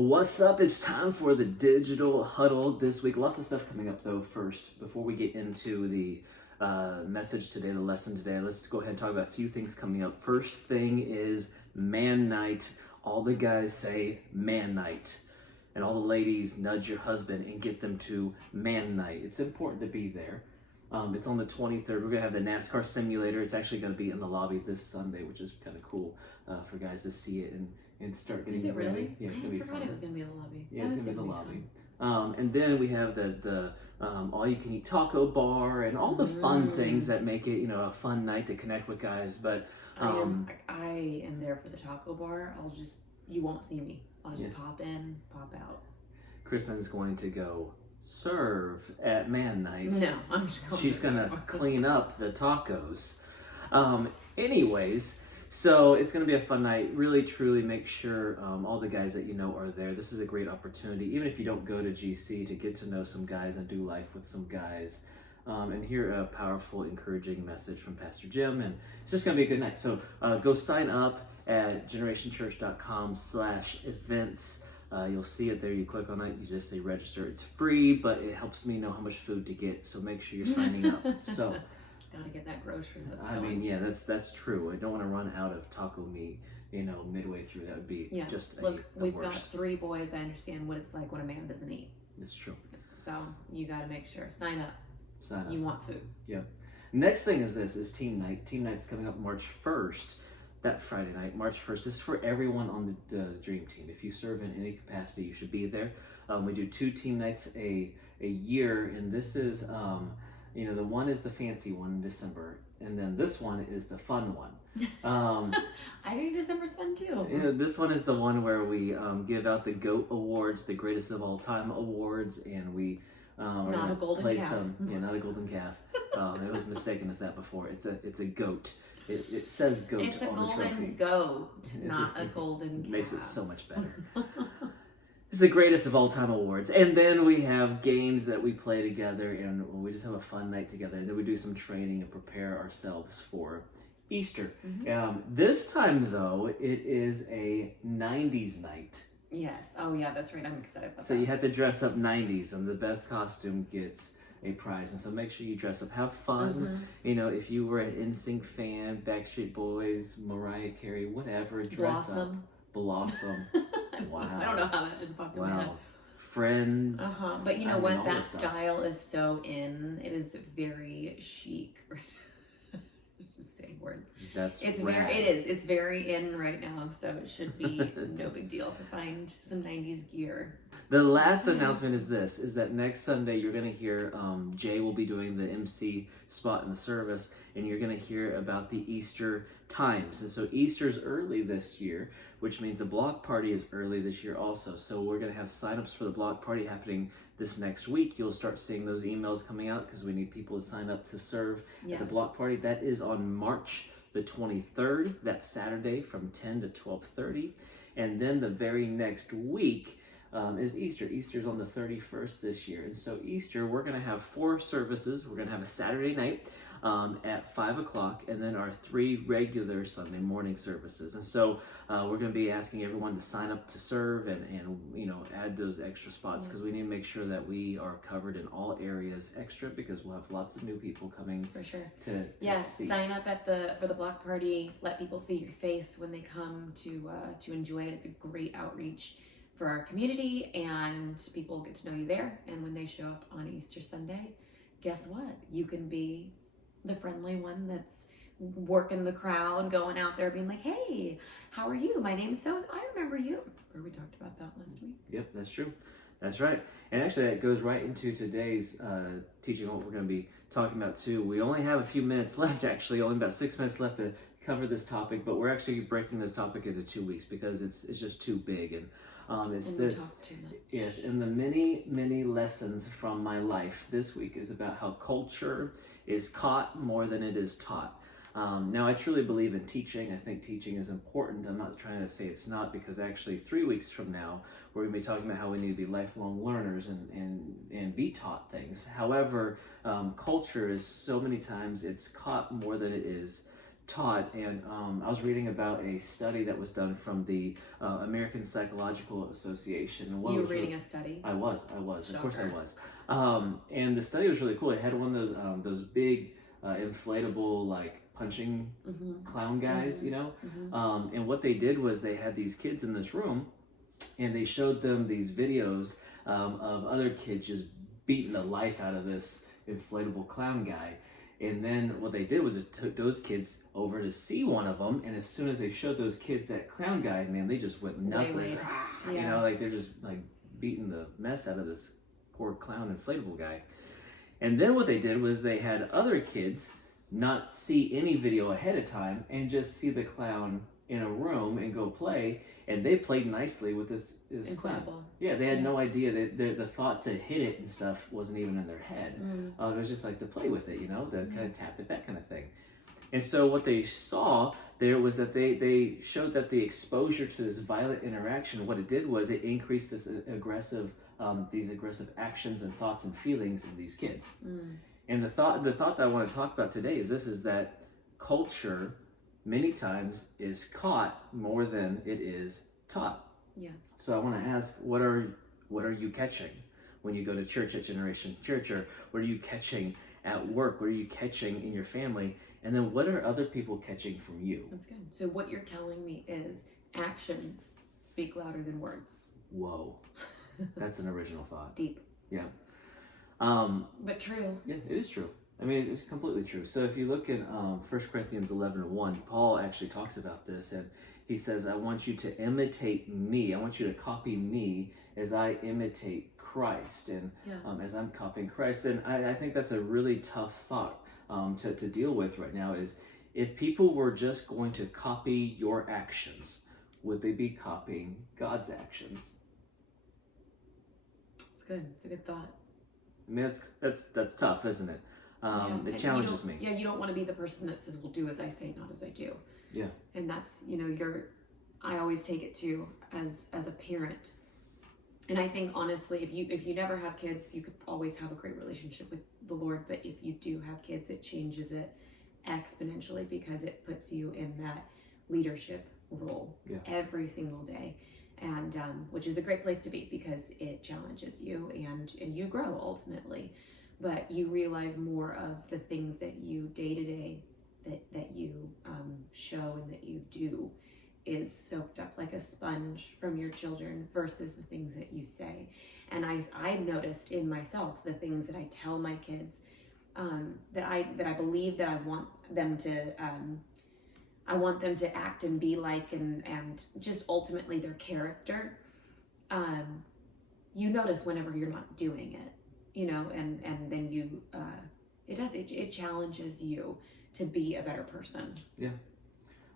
What's up? It's time for the digital huddle this week. Lots of stuff coming up though. First, before we get into the message today, the lesson today, let's go ahead and talk about a few things coming up. First thing is man night. All the guys say man night, and all the ladies nudge your husband and get them to man night. It's important to be there. It's on the 23rd. We're going to have the NASCAR simulator. It's actually going to be in the lobby this Sunday, which is kind of cool for guys to see it and start getting ready. Really? Yeah, it's going to be fun. I forgot it was going to be in the lobby. Yeah, it's going to be in the lobby. And then we have the all-you-can-eat taco bar and all the fun things that make it, a fun night to connect with guys. But I am there for the taco bar. You won't see me. I'll just pop in, pop out. Kristen's going to go serve at man night. No, I'm just going. She's gonna clean up the tacos. Anyways, so it's gonna be a fun night. Really, truly make sure all the guys that you know are there. This is a great opportunity, even if you don't go to GC, to get to know some guys and do life with some guys. And hear a powerful, encouraging message from Pastor Jim, and it's just gonna be a good night. So go sign up at generationchurch.com/events. You'll see it there. You click on it. You just say register. It's free, but it helps me know how much food to get. So make sure you're signing up. So, gotta get that grocery list I going. mean, yeah, that's true. I don't want to run out of taco meat, midway through. That would be just Look, we've worst. got 3 boys. I understand what it's like when a man doesn't eat. It's true. So you gotta make sure. Sign up. Sign up. You want food. Yeah. Next thing is team night. Team night's coming up March 1st. That Friday night, March 1st. This is for everyone on the Dream Team. If you serve in any capacity, you should be there. We do 2 team nights a year, and this is, the one is the fancy one in December, and then this one is the fun one. I think December's fun too. This one is the one where we give out the GOAT Awards, the Greatest of All Time Awards, and we not a golden calf. Not a golden calf. It was mistaken as that before. It's a goat. It says goat on the trophy. It's a golden goat, not a golden calf. Makes it so much better. It's the Greatest of All Time Awards. And then we have games that we play together, and we just have a fun night together. And then we do some training and prepare ourselves for Easter. This time, though, it is a 90s night. Yes. Oh, yeah, that's right. I'm excited about that. So you have to dress up 90s, and the best costume gets a prize. And so make sure you dress up, have fun. If you were an NSYNC fan, Backstreet Boys, Mariah Carey, whatever, dress up. Blossom. Wow. I don't know how that just popped in my head. Friends. But you know what? That style is so in. It is very chic. Just saying words. It is. It's very in right now, so it should be no big deal to find some 90s gear. The last announcement is that next Sunday you're going to hear Jay will be doing the MC spot in the service, and you're going to hear about the Easter times. And so Easter's early this year, which means the block party is early this year also. So we're going to have signups for the block party happening this next week. You'll start seeing those emails coming out because we need people to sign up to serve at the block party. That is on March the 23rd, that Saturday from 10 to 12:30. And then the very next week is Easter. Easter's on the 31st this year. And so Easter, we're going to have 4 services. We're going to have a Saturday night at 5 o'clock, and then our 3 regular Sunday morning services. And so we're going to be asking everyone to sign up to serve and add those extra spots, because we need to make sure that we are covered in all areas extra, because we'll have lots of new people coming. For sure. To see. Sign up for the block party. Let people see your face when they come to enjoy it. It's a great outreach for our community, and people get to know you there. And when they show up on Easter Sunday, guess what? You can be the friendly one that's working the crowd, going out there being like, hey, how are you? My name is so, I remember you. Or we talked about that last week. Yep, that's true. That's right. And actually that goes right into today's teaching, what we're going to be talking about too. We only have a few minutes left, actually, only about 6 minutes left to cover this topic, but we're actually breaking this topic into 2 weeks because it's just too big. And it's this, yes, and the many lessons from my life this week is about how culture is caught more than it is taught. Now, I truly believe in teaching. I think teaching is important. I'm not trying to say it's not, because actually 3 weeks from now, we're going to be talking about how we need to be lifelong learners and be taught things. However, culture is so many times it's caught more than it is taught, and I was reading about a study that was done from the American Psychological Association. And You were reading a study? I was. Shocker. Of course I was. And the study was really cool. It had one of those big inflatable like punching clown guys, you know. And what they did was they had these kids in this room, and they showed them these videos of other kids just beating the life out of this inflatable clown guy. And then what they did was it took those kids over to see one of them, and as soon as they showed those kids that clown guy, man, they just went nuts. You know, like they're just like beating the mess out of this poor clown inflatable guy. And then what they did was they had other kids not see any video ahead of time and just see the clown in a room and go play, and they played nicely with this clown. Yeah, they had no idea that the thought to hit it and stuff wasn't even in their head. It was just like to play with it, you know, to kind of tap it, that kind of thing. And so what they saw there was that they showed that the exposure to this violent interaction, what it did was it increased this these aggressive actions and thoughts and feelings in these kids. And the thought that I want to talk about today is that culture many times is caught more than it is taught. Yeah. So I want to ask, what are you catching when you go to church at Generation Church, or what are you catching at work? What are you catching in your family? And then what are other people catching from you? That's good. So what you're telling me is actions speak louder than words. Whoa. That's an original thought. Deep. Yeah. But true. Yeah, it is true. I mean, it's completely true. So if you look in 1 Corinthians 11:1, Paul actually talks about this, and he says, I want you to imitate me. I want you to copy me as I imitate Christ, and as I'm copying Christ. And I think that's a really tough thought to deal with right now, is if people were just going to copy your actions, would they be copying God's actions? It's good. It's a good thought. I mean, that's tough, isn't it? It challenges me. Yeah, you don't want to be the person that says, well, do as I say, not as I do. Yeah. And that's, I always take it too as a parent. And I think honestly, if you never have kids, you could always have a great relationship with the Lord. But if you do have kids, it changes it exponentially, because it puts you in that leadership role every single day. And which is a great place to be, because it challenges you and you grow ultimately. But you realize more of the things that you day to day that you show and that you do is soaked up like a sponge from your children versus the things that you say. And I've noticed in myself the things that I tell my kids that I believe that I want them to act and be like, and just ultimately their character. You notice whenever you're not doing it. And then you, it challenges you to be a better person. Yeah.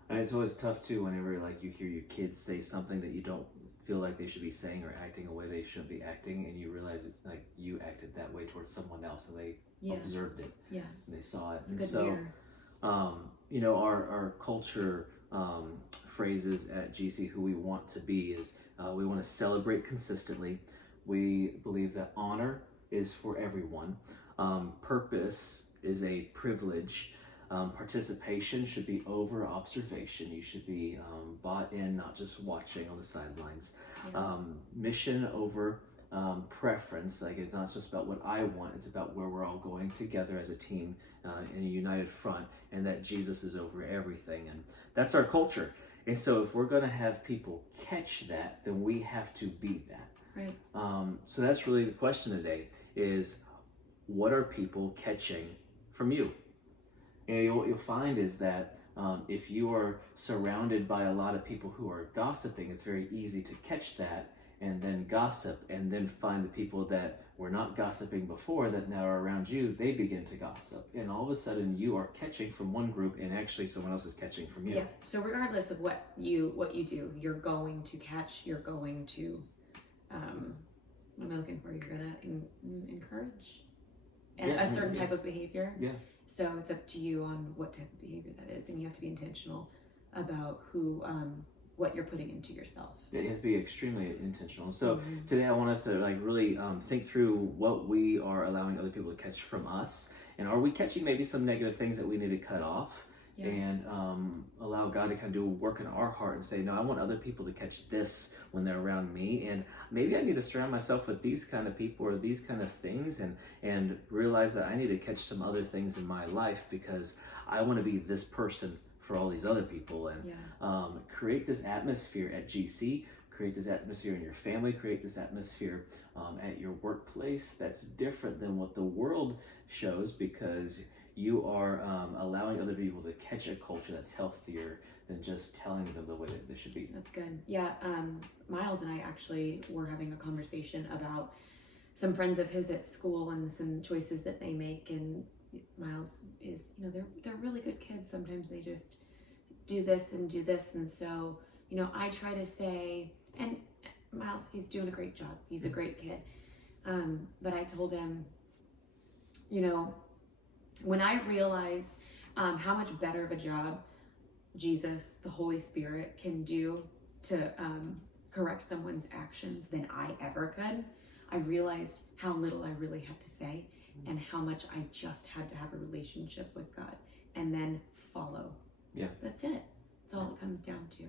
And it's always tough too, whenever like you hear your kids say something that you don't feel like they should be saying, or acting a way they shouldn't be acting, and you realize it, like you acted that way towards someone else, and they observed it. Yeah. And they saw it. It's a good mirror. Our culture phrases at GC, who we want to be is, we want to celebrate consistently. We believe that honor is for everyone. Purpose is a privilege. Participation should be over observation. You should be bought in, not just watching on the sidelines. Yeah. Mission over preference. Like, it's not just about what I want, it's about where we're all going together as a team in a united front, and that Jesus is over everything. And that's our culture. And so if we're going to have people catch that, then we have to be that. Right. So that's really the question today, is what are people catching from you? And what you'll find is that if you are surrounded by a lot of people who are gossiping, it's very easy to catch that and then gossip, and then find the people that were not gossiping before that now are around you, they begin to gossip. And all of a sudden you are catching from one group, and actually someone else is catching from you. Yeah, so regardless of what you do, you're going to catch, you're going to, what am I looking for? You're going to encourage a certain type of behavior. Yeah. So it's up to you on what type of behavior that is, and you have to be intentional about what you're putting into yourself. Yeah, you have to be extremely intentional. So today I want us to really think through what we are allowing other people to catch from us, and are we catching maybe some negative things that we need to cut off? Yeah. and allow God to kind of do a work in our heart and say, no, I want other people to catch this when they're around me, and maybe I need to surround myself with these kind of people or these kind of things, and realize that I need to catch some other things in my life because I want to be this person for all these other people, and create this atmosphere at GC, create this atmosphere in your family, create this atmosphere at your workplace that's different than what the world shows, because you are allowing other people to catch a culture that's healthier than just telling them the way that they should be. That's good. Yeah, Miles and I actually were having a conversation about some friends of his at school and some choices that they make, and Miles is, they're really good kids. Sometimes they just do this, and so, I try to say, and Miles, he's doing a great job. He's a great kid. But I told him, when I realized how much better of a job Jesus, the Holy Spirit, can do to correct someone's actions than I ever could, I realized how little I really had to say and how much I just had to have a relationship with God and then follow. Yeah. That's it. That's all it comes down to.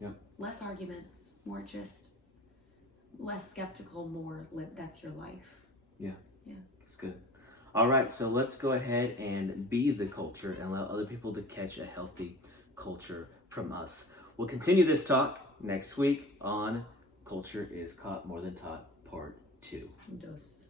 Yeah. Less arguments, more just less skeptical, more that's your life. Yeah. Yeah. It's good. All right, so let's go ahead and be the culture and allow other people to catch a healthy culture from us. We'll continue this talk next week on Culture is Caught More Than Taught, Part 2. Dos.